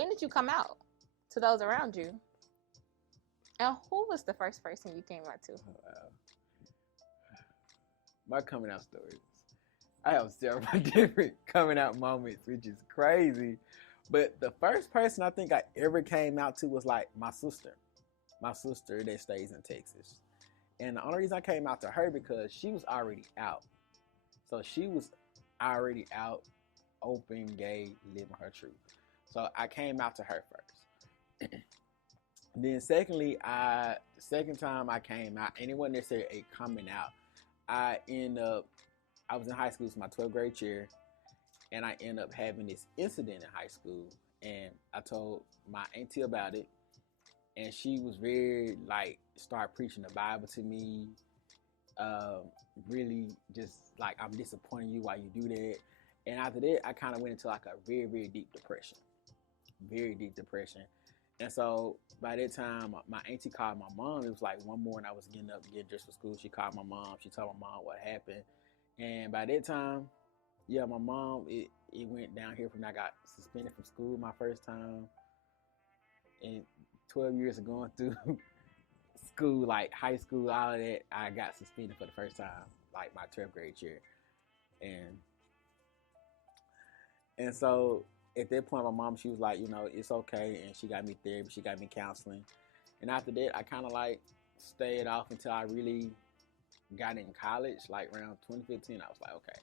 when did you come out to those around you? And who was the first person you came out to? My coming out stories. I have several different coming out moments, which is crazy. But the first person I think I ever came out to was like my sister. My sister that stays in Texas. And the only reason I came out to her because she was already out. So she was already out, open, gay, living her truth. So I came out to her first. Then secondly, the second time I came out, and it wasn't necessarily a coming out. I was in high school, it was my 12th grade year, and I ended up having this incident in high school, and I told my auntie about it, and she was very, started preaching the Bible to me, really just, I'm disappointing you while you do that, and after that, I kind of went into, a very, very deep depression, and so, by that time, my auntie called my mom. It was one morning I was getting dressed for school. She called my mom. She told my mom what happened. And by that time, yeah, my mom, it went down here from I got suspended from school my first time. And 12 years of going through school, high school, all of that, I got suspended for the first time, my 12th grade year. And so, at that point, my mom, she was like, it's okay. And she got me therapy. She got me counseling. And after that, I kind of stayed off until I really got in college, around 2015. I was like, okay,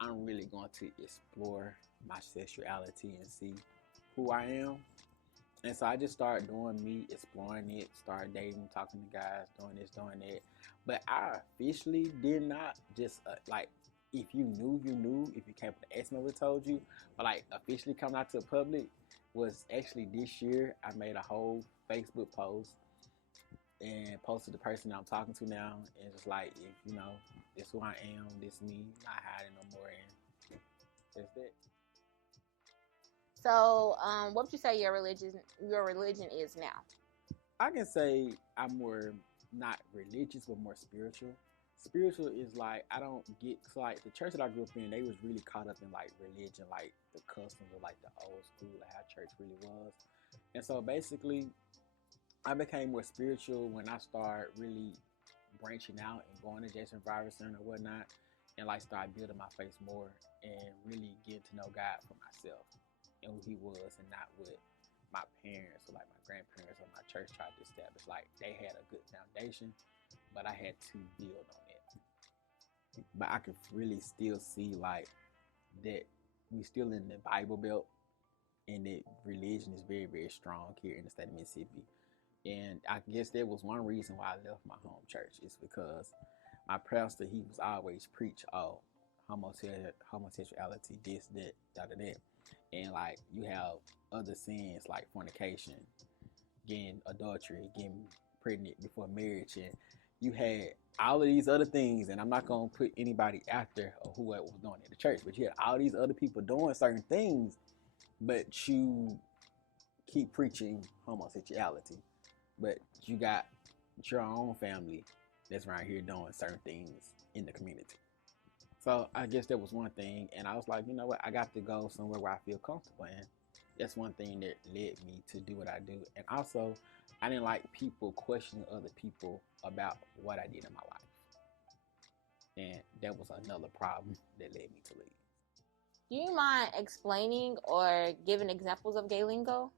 I'm really going to explore my sexuality and see who I am. And so I just started doing me, exploring it, started dating, talking to guys, doing this, doing that. But I officially did not just, if you knew, you knew. If you came from the X, never told you. But officially coming out to the public was actually this year. I made a whole Facebook post and posted the person that I'm talking to now. And just if this who I am, this me, not hiding no more. And that's it. So, what would you say your religion is now? I can say I'm more not religious, but more spiritual. Spiritual is I don't get, the church that I grew up in, they was really caught up in religion, the customs of the old school, how church really was. And so basically, I became more spiritual when I started really branching out and going to JXN Revival Center and whatnot, and start building my faith more and really getting to know God for myself and who He was, and not what my parents or my grandparents or my church tried to establish. They had a good foundation, but I had to build on it. But I could really still see that we still in the Bible Belt, and that religion is very, very strong here in the state of Mississippi. And I guess that was one reason why I left my home church, is because my pastor, he was always preach, homosexuality, this, that, that. And you have other sins like fornication, getting adultery, getting pregnant before marriage, and you had all of these other things, and I'm not going to put anybody after or who was doing it in the church, but you had all these other people doing certain things, but you keep preaching homosexuality. But you got your own family that's around here doing certain things in the community. So I guess that was one thing, and I was like, you know what, I got to go somewhere where I feel comfortable, and that's one thing that led me to do what I do. And also, I didn't like people questioning other people about what I did in my life. And that was another problem that led me to leave. Do you mind explaining or giving examples of gay lingo?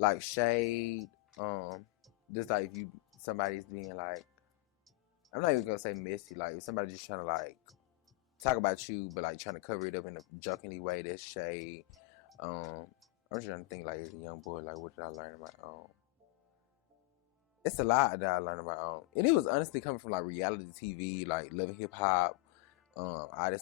Like shade, just if somebody's being I'm not even gonna say messy, if somebody just trying to talk about you, but trying to cover it up in a jokingly way, that's shade. I'm trying to think as a young boy, what did I learn about it's a lot that I learned about and it was honestly coming from reality TV, Love and Hip Hop.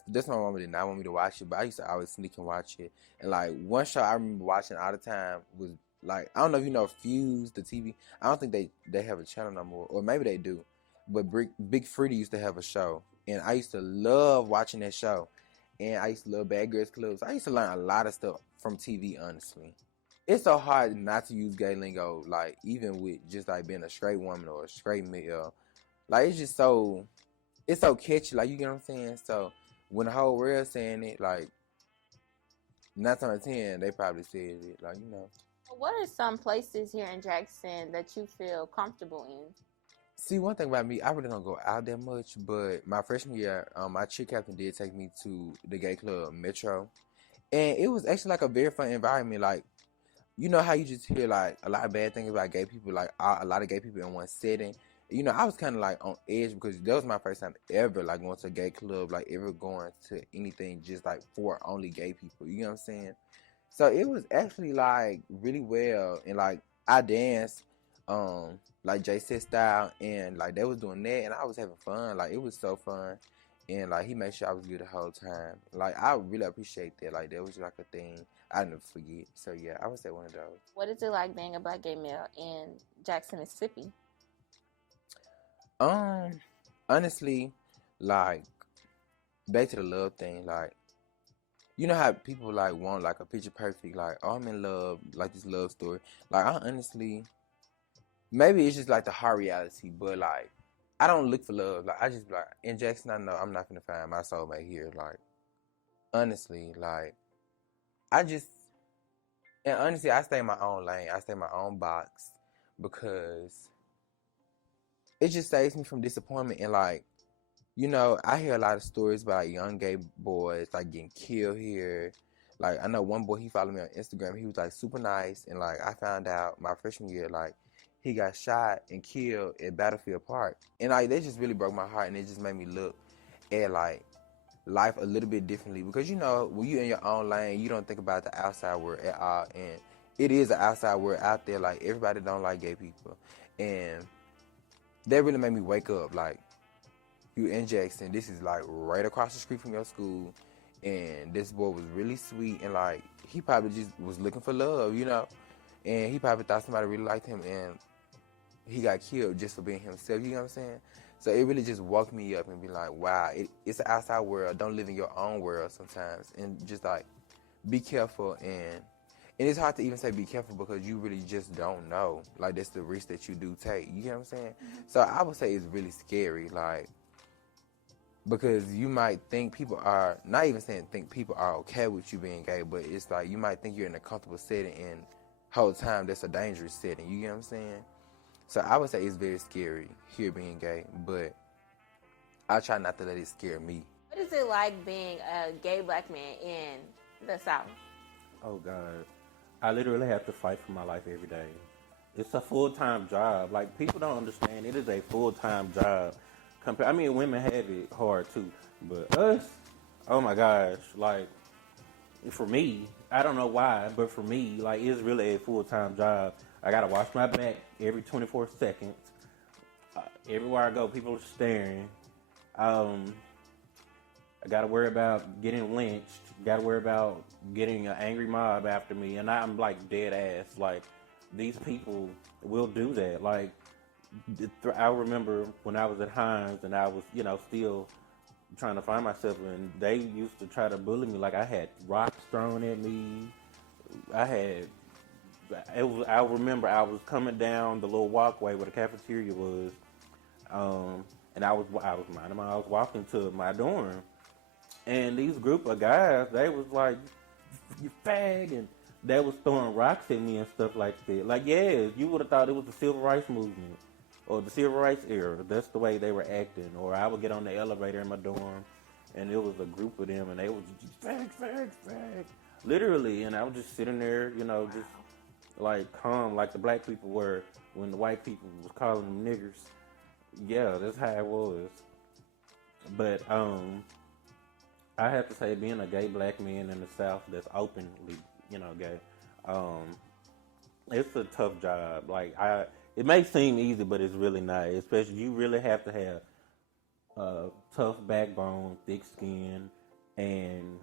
This my mama did not want me to watch it, but I used to always sneak and watch it. And one show I remember watching all the time was I don't know if you know Fuse, the TV. I don't think they have a channel no more, or maybe they do. But Big Freddie used to have a show, and I used to love watching that show. And I used to love Bad Girls Clubs. I used to learn a lot of stuff from TV, honestly. It's so hard not to use gay lingo, even with just being a straight woman or a straight male. It's just it's so catchy, you get what I'm saying? So when the whole world saying it, 9 times out of 10, they probably said it. Like, you know. What are some places here in Jackson that you feel comfortable in? See, one thing about me, I really don't go out that much, but my freshman year, my cheer captain did take me to the gay club Metro. And it was actually like a very fun environment. Like, you know how you just hear like a lot of bad things about gay people, like a lot of gay people in one setting. You know, I was kind of like on edge because that was my first time ever like going to a gay club, like ever going to anything just like for only gay people. You know what I'm saying? So it was actually like really well, and like I danced, like Jay said style, and like they was doing that, and I was having fun. Like it was so fun, and like he made sure I was good the whole time. Like I really appreciate that. Like that was like a thing I never forget. So yeah, I would say one of those. What is it like being a black gay male in Jackson, Mississippi? Honestly, like back to the love thing, like. You know how people like want like a picture perfect, like, oh, I'm in love, like this love story. Like I honestly, maybe it's just like the hard reality, but like I don't look for love. Like I just like in Jackson, I know I'm not gonna find my soulmate here. Like honestly, like honestly, I stay in my own lane. I stay in my own box because it just saves me from disappointment and like. You know, I hear a lot of stories about young gay boys like getting killed here. Like I know one boy, he followed me on Instagram. He was like super nice, and like I found out my freshman year, like he got shot and killed at Battlefield Park, and like that just really broke my heart, and it just made me look at like life a little bit differently because you know when you're in your own lane, you don't think about the outside world at all, and it is an outside world out there. Like everybody don't like gay people, and that really made me wake up. Like. You in Jackson, this is like right across the street from your school, and this boy was really sweet, and like he probably just was looking for love, you know, and he probably thought somebody really liked him, and he got killed just for being himself, you know what I'm saying? So it really just woke me up and be like, wow, it's an outside world, don't live in your own world sometimes, and just like be careful, and it's hard to even say be careful because you really just don't know, like that's the risk that you do take, you know what I'm saying? Mm-hmm. So I would say it's really scary, like. Because you might think people are, not even saying think people are okay with you being gay, but it's like you might think you're in a comfortable setting and whole time that's a dangerous setting, you get what I'm saying? So I would say it's very scary here being gay, but I try not to let it scare me. What is it like being a gay black man in the South? Oh God, I literally have to fight for my life every day. It's a full-time job. Like people don't understand, it is a full-time job. I mean, women have it hard too, but us, oh my gosh, like, for me, I don't know why, but for me, like, it's really a full-time job. I gotta wash my back every 24 seconds. Everywhere I go, people are staring. I gotta worry about getting lynched. Gotta worry about getting an angry mob after me, and I'm, like, dead ass. Like, these people will do that, like, I remember when I was at Hines and I was, you know, still trying to find myself, and they used to try to bully me. Like I had rocks thrown at me. I remember I was coming down the little walkway where the cafeteria was, and I was walking to my dorm, and these group of guys, they was like, "You fag," and they was throwing rocks at me and stuff like that. Like, yeah, you would have thought it was the civil rights movement. Or the civil rights era, that's the way they were acting. Or I would get on the elevator in my dorm, and it was a group of them, and they was just fag. Literally, and I was just sitting there, you know, just like calm, like the black people were when the white people was calling them niggers. Yeah, that's how it was. But I have to say, being a gay black man in the South that's openly, you know, gay, it's a tough job. Like it may seem easy, but it's really not. Especially, you really have to have a tough backbone, thick skin, and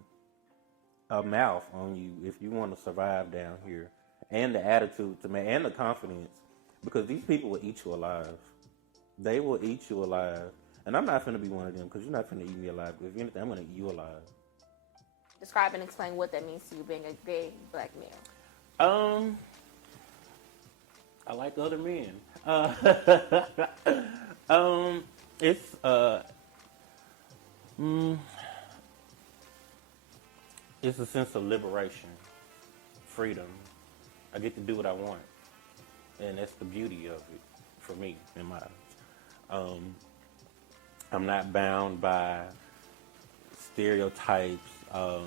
a mouth on you if you want to survive down here. And the attitude and the confidence. Because these people will eat you alive. They will eat you alive. And I'm not finna be one of them, because you're not finna eat me alive. If anything, I'm gonna eat you alive. Describe and explain what that means to you being a gay black male. I like other men. It's it's a sense of liberation, freedom. I get to do what I want, and that's the beauty of it for me in my eyes. I'm not bound by stereotypes. I'm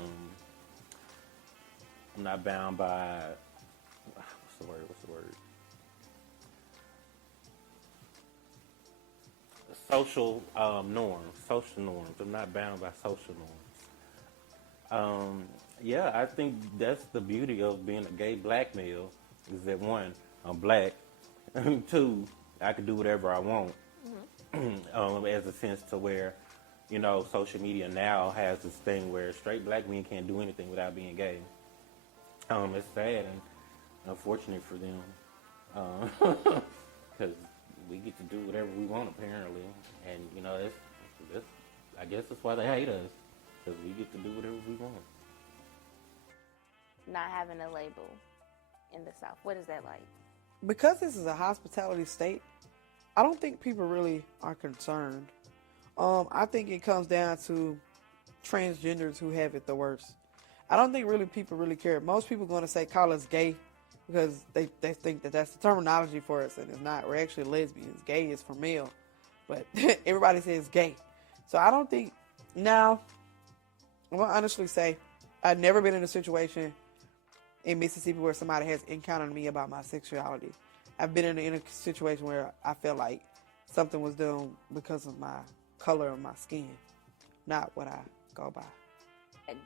not bound by what's the word? Social norms. I'm not bound by social norms. Yeah, I think that's the beauty of being a gay black male, is that one, I'm black, two, I can do whatever I want. As a sense to where, you know, social media now has this thing where straight black men can't do anything without being gay. It's sad and unfortunate for them, because we get to do whatever we want apparently, and you know that's I guess that's why they hate us, because we get to do whatever we want. Not having a label in the South, what is that like? Because this is a hospitality state, I don't think people really are concerned. I think it comes down to transgenders who have it the worst. I don't think really people really care. Most people are going to say call us gay because they think that that's the terminology for us, and it's not. We're actually lesbians. Gay is for male, but everybody says gay. So I don't think. Now, I'm going to honestly say I've never been in a situation in Mississippi where somebody has encountered me about my sexuality. I've been in a situation where I felt like something was done because of my color of my skin, not what I go by.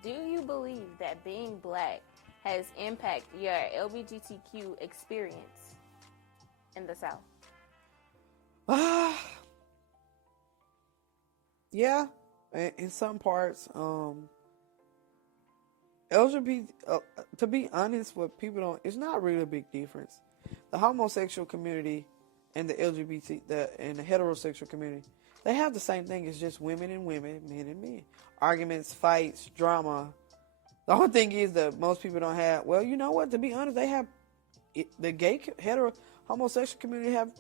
Do you believe that being black has impacted your LGBTQ experience in the South? Yeah, in some parts. LGBT, to be honest, what people don't, it's not really a big difference. The homosexual community and the LGBT, and the heterosexual community, they have the same thing. It's just women and women, men and men. Arguments, fights, drama. The only thing is that most people don't have, well, you know what, to be honest, they have, the gay, homosexual community have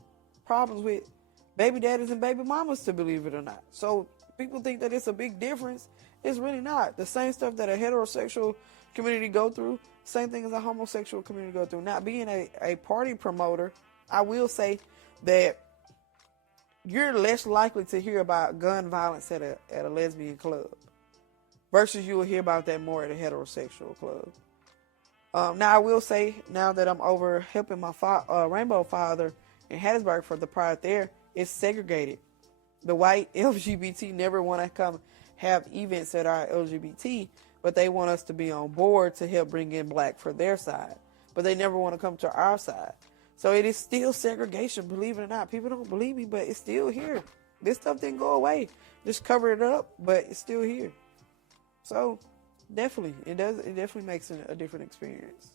problems with baby daddies and baby mamas, to believe it or not. So people think that it's a big difference. It's really not. The same stuff that a heterosexual community go through, same thing as a homosexual community go through. Not being a party promoter, I will say that you're less likely to hear about gun violence at a lesbian club versus you will hear about that more at a heterosexual club. Now I will say, now that I'm over helping my Rainbow Father in Hattiesburg for the Pride there, it's segregated. The white LGBT never want to come have events that are LGBT, but they want us to be on board to help bring in black for their side. But they never want to come to our side. So it is still segregation, believe it or not. People don't believe me, but it's still here. This stuff didn't go away. Just cover it up, but it's still here. So definitely, it definitely makes a different experience.